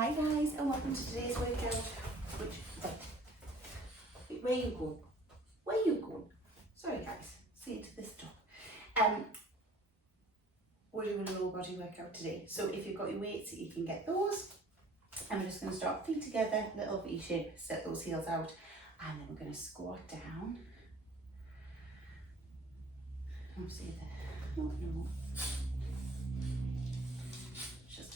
Hi guys, and welcome to today's workout. Where you going? Where you going? Sorry guys, see you to this top. We're doing a lower body workout today. So if you've got your weights, you can get those. And we're just going to start feet together, little V shape, set those heels out, and then we're going to squat down. Oh, see there. Oh no. Just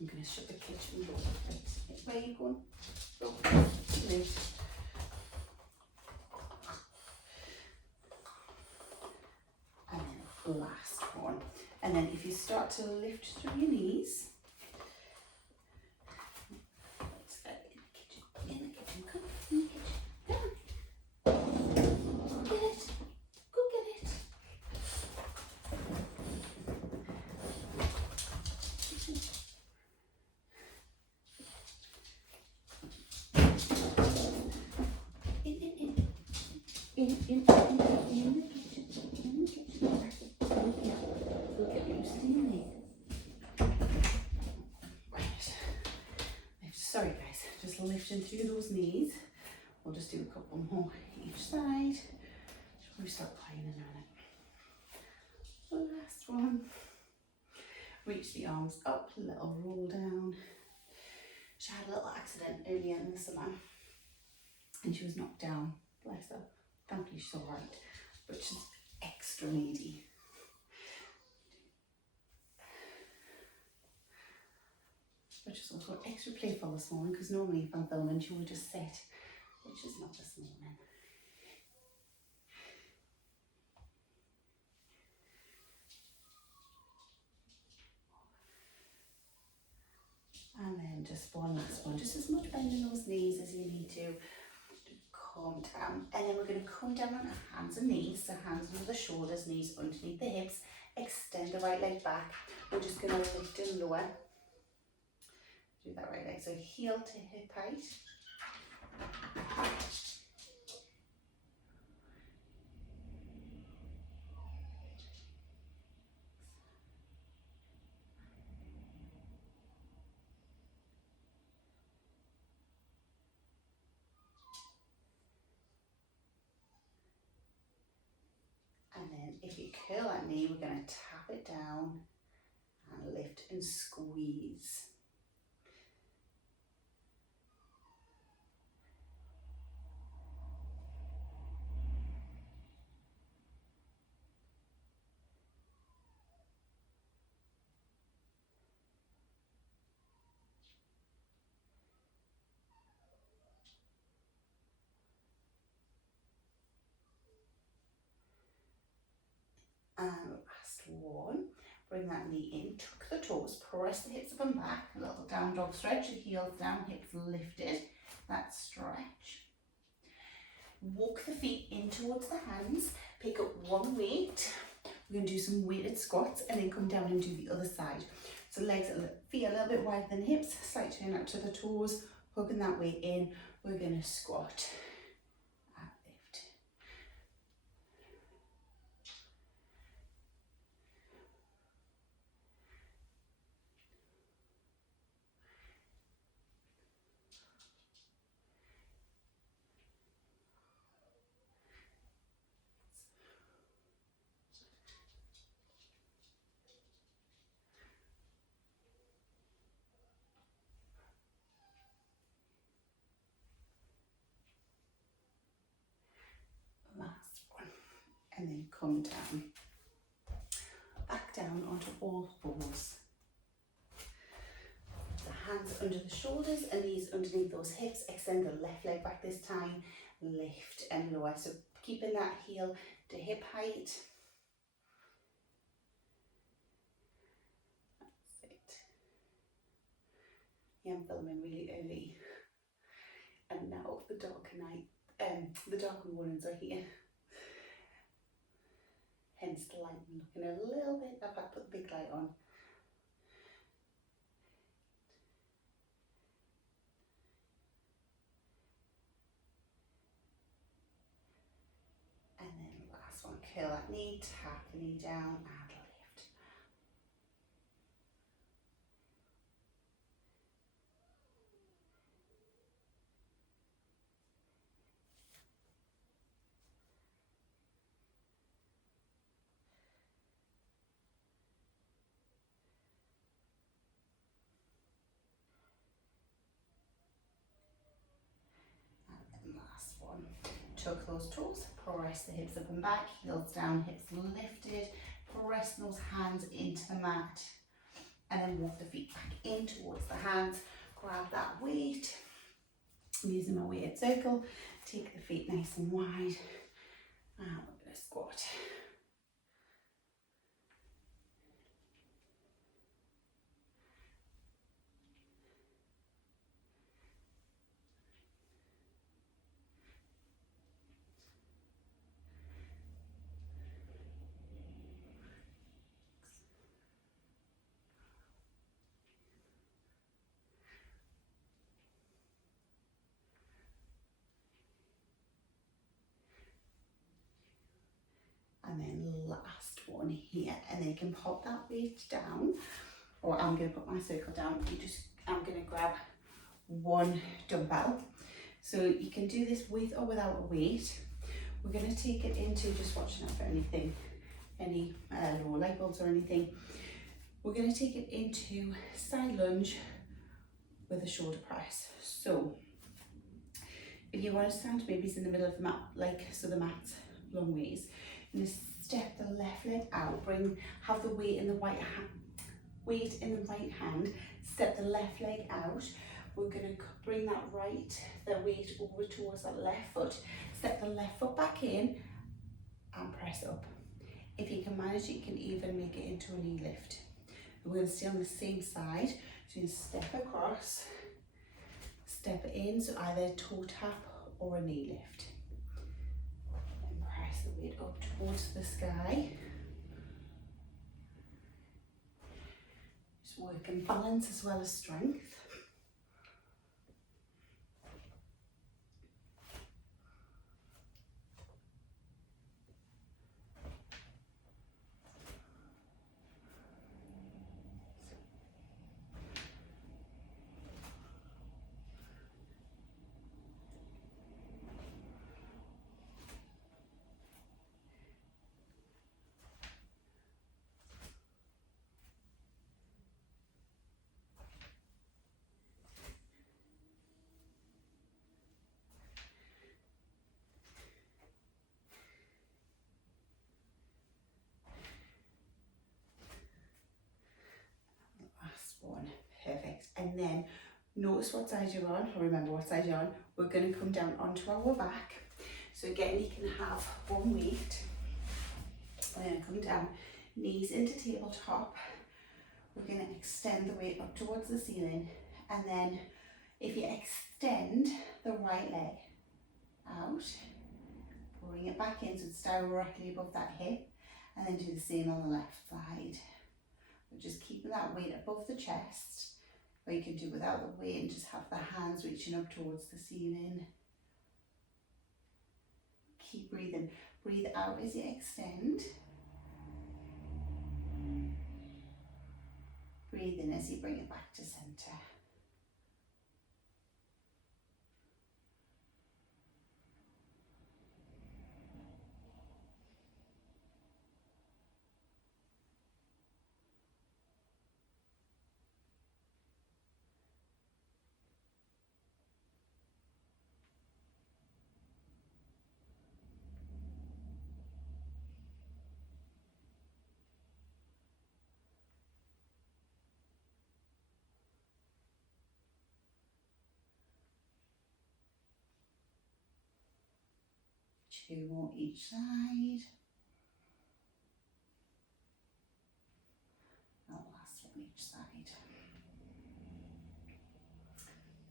I'm going to shut the kitchen door. Right. Where are you going? Go. Lift. And then last one. And then if you start to lift through your knees, let's go in the kitchen, come in the kitchen, come. Get it, go get it. In the kitchen. Look at you steaming. Right. Sorry guys, just lifting through those knees. We'll just do a couple more each side. Should we start playing around it? Last one. Reach the arms up, little roll down. She had a little accident earlier in the summer and she was knocked down. Bless her. Thankfully she's alright, but she's extra needy. But she's also extra playful this morning because normally if I'm filming she would just sit, but she's not this morning. And then just one last one, just as much bending those knees as you need to. Calm down, and then we're going to come down on our hands and knees, so hands under the shoulders, knees underneath the hips, extend the right leg back. We're just going to lift and lower. Do that right leg, so heel to hip height. And then if you curl that knee, we're going to tap it down and lift and squeeze. And last one, bring that knee in, tuck the toes, press the hips up and back, a little down dog stretch, the heels down, hips lifted, that stretch. Walk the feet in towards the hands, pick up one weight, we're going to do some weighted squats and then come down and do the other side. So legs, feet a little bit wider than hips, slight turn out to the toes, hooking that weight in, we're going to squat. Last one, and then come down, back down onto all fours. The hands under the shoulders and knees underneath those hips, extend the left leg back this time, lift and lower, so keeping that heel to hip height. That's it. Yeah, I'm filming really early and now the dark mornings are here. Hence the light looking a little bit, I've had to put the big light on. curl that knee, tap the knee down and lift. And then last one. Tuck those toes, press the hips up and back, heels down, hips lifted, press those hands into the mat, and then walk the feet back in towards the hands, grab that weight. I'm using my weighted circle, take the feet nice and wide, and we're going to squat. And then last one here, and then you can pop that weight down, or I'm going to put my circle down. I'm going to grab one dumbbell. So you can do this with or without a weight. We're going to take it into, just watching out for anything, any low light bulbs or anything. We're going to take it into side lunge with a shoulder press. So if you want to stand maybe in the middle of the mat, like so the mat's long ways, and step the left leg out, have the weight in the right hand, step the left leg out. We're going to bring the weight over towards that left foot, step the left foot back in and press up. If you can manage it, you can even make it into a knee lift. We're going to stay on the same side, so you can step across, step in, so either a toe tap or a knee lift. And press the weight up towards the sky. Just work in balance as well as strength. One, perfect. And then notice what side you're on, or remember what side you're on. We're going to come down onto our back. So again, you can have one weight. We're going to come down, knees into tabletop. We're going to extend the weight up towards the ceiling, and then if you extend the right leg out, bring it back in so it's directly above that hip, and then do the same on the left side. We're just keeping that weight above the chest, or you can do without the weight and just have the hands reaching up towards the ceiling. Keep breathing. Breathe out as you extend. Breathe in as you bring it back to center. Two more each side. And last one each side.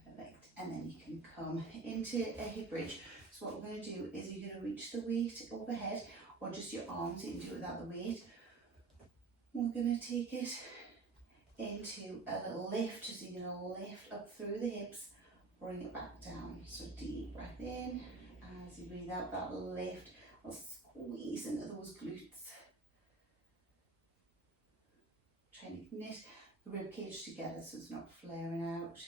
Perfect. And then you can come into a hip bridge. So what we're going to do is you're going to reach the weight overhead, or just your arms, you can do it without the weight. We're going to take it into a little lift, so you're going to lift up through the hips, bring it back down. So deep breath in. As you breathe out, that lift, a squeeze into those glutes. Try and knit the rib cage together so it's not flaring out.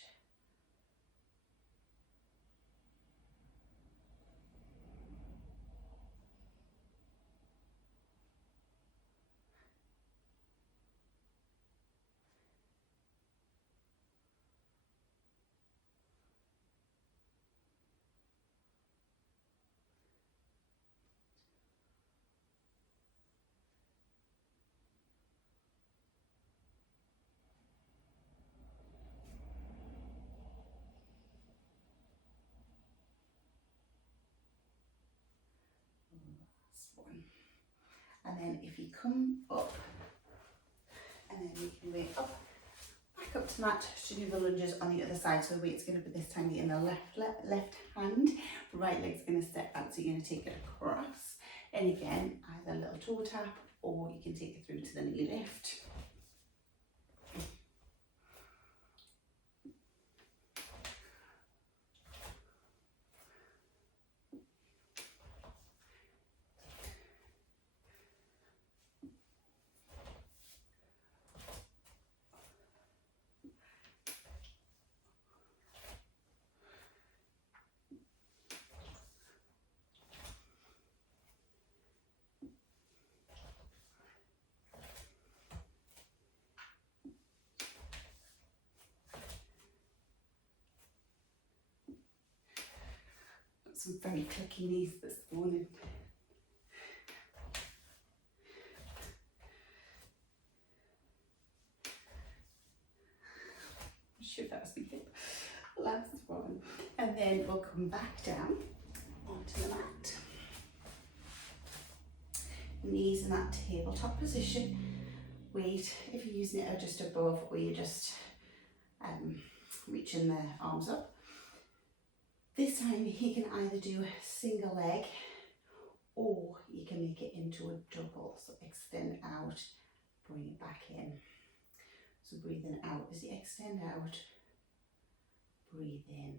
Last one. And then if you come up, and then you can wait up, back up to mat to do the lunges on the other side. So the weight's going to be this time in the left hand, right leg's going to step out, so you're going to take it across. And again, either a little toe tap, or you can take it through to the knee lift. Some very clicky knees this morning. I'm sure that was the hip. Last one. And then we'll come back down onto the mat. Knees in that tabletop position. Weight, if you're using it, are just above, or you're just reaching the arms up. This time you can either do a single leg, or you can make it into a double. So extend out, bring it back in. So breathing out as you extend out, breathe in.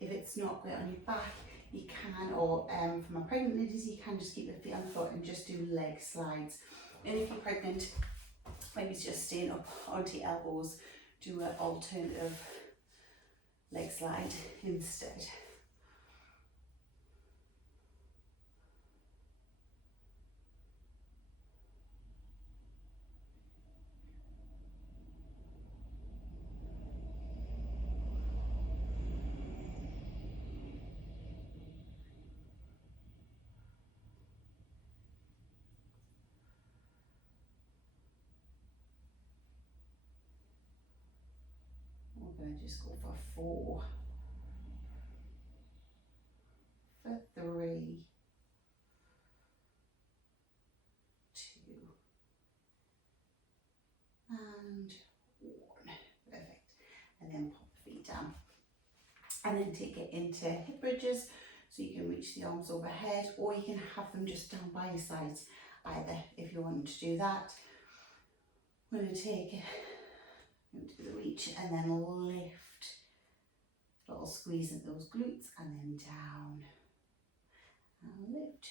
If it's not great on your back, you can, or for my pregnant ladies, you can just keep your feet on the floor and just do leg slides. And if you're pregnant, maybe just staying up onto your elbows, do an alternative leg slide instead. We're going to just go for 4, for 3, 2, and 1. Perfect. And then pop the feet down. And then take it into hip bridges, so you can reach the arms overhead, or you can have them just down by your sides, either if you want to do that. I'm going to take it into the reach and then lift, little squeeze at those glutes, and then down and lift.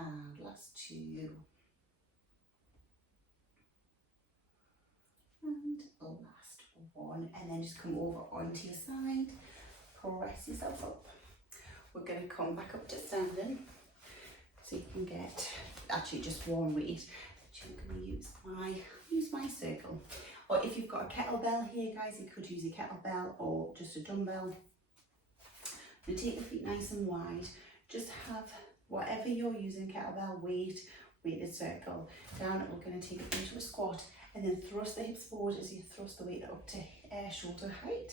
And last 2. And last 1. And then just come over onto your side, press yourself up. We're going to come back up to standing, so you can get actually just one weight. I'm going to use my circle. Or if you've got a kettlebell here, guys, you could use a kettlebell or just a dumbbell. Now take the feet nice and wide. Just have whatever you're using, kettlebell, weighted circle. Down, we're going to take it into a squat, and then thrust the hips forward as you thrust the weight up to shoulder height.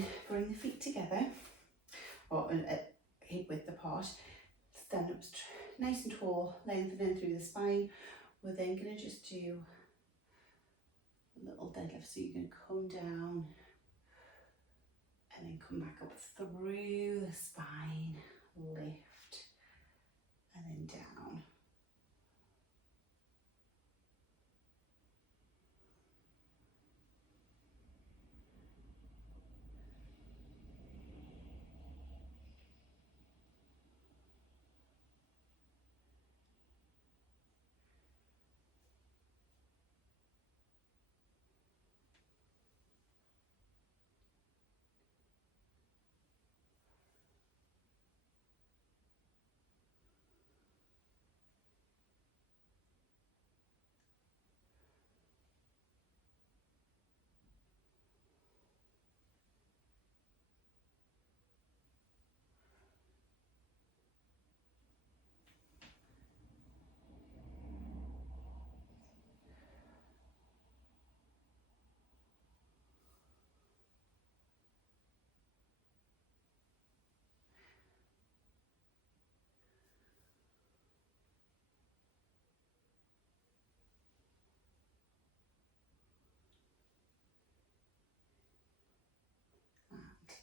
then bring the feet together, or hip width apart. Stand up nice and tall, lengthening through the spine. We're then going to just do a little deadlift. So you're going to come down and then come back up through the spine, lift, and then down.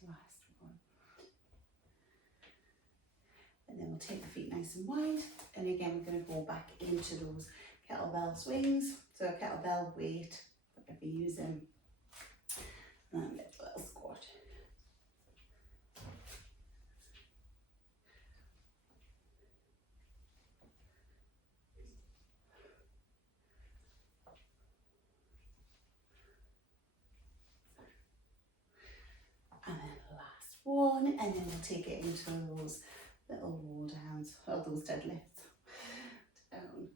And last one. And then we'll take the feet nice and wide. And again, we're going to go back into those kettlebell swings. So a kettlebell weight, whatever you're using. And a little squat. And then last one, and then we'll take it into those little roll downs, or those deadlifts. Down.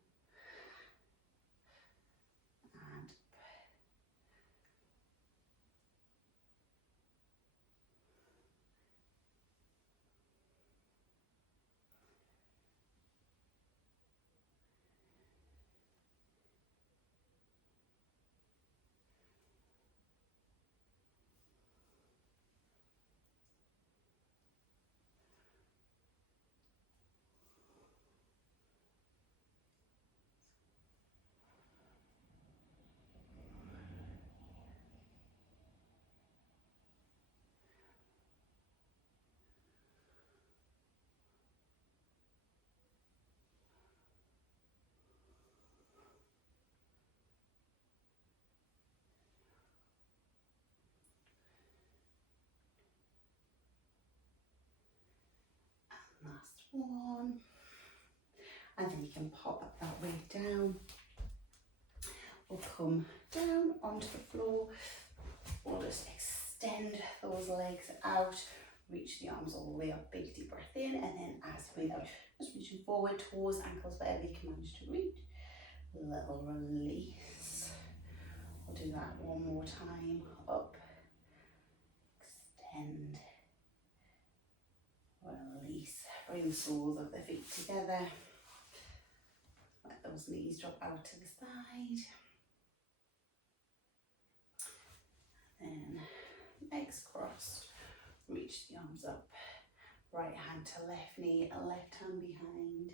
And last one. And then you can pop that weight down. We'll come down onto the floor. We'll just extend those legs out, reach the arms all the way up, big deep breath in, and then as we breathe out, just reaching forward, toes, ankles, wherever you can manage to reach. Little release. We'll do that one more time. Up, extend, release. Bring the soles of the feet together. Let those knees drop out to the side. Then legs crossed, reach the arms up. Right hand to left knee, left hand behind.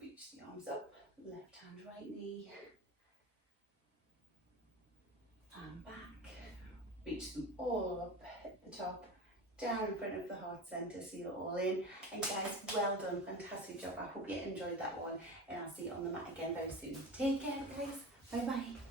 Reach the arms up, left hand, right knee. And back. Reach them all up at the top, down in front of the heart centre, seal it all in. And guys, well done, fantastic job. I hope you enjoyed that one, and I'll see you on the mat again very soon. Take care, guys. Bye bye.